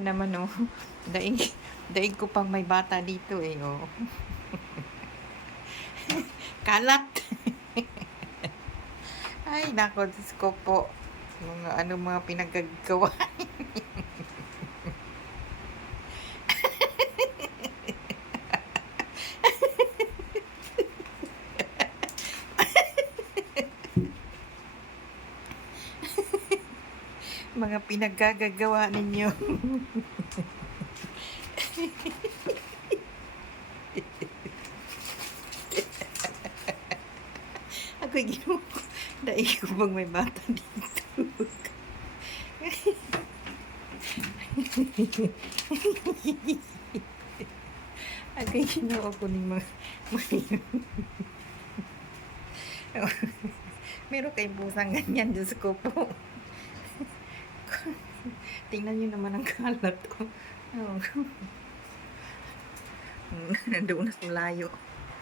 Naman oh, daig daig ko pang may bata dito eh, oh. Kalat. Ay naku, Diyos ko po. Mga pinagagawa. Mga pinaggagawa ninyo. Ako'y ginawa ko. Daig ko pang may bata dito. Ako'y ginawa ko ng mga meron kayong pusang ganyan, Diyos ko po. Tingnan nyo naman ang kalat ko. Oh. Nandoon na sa layo.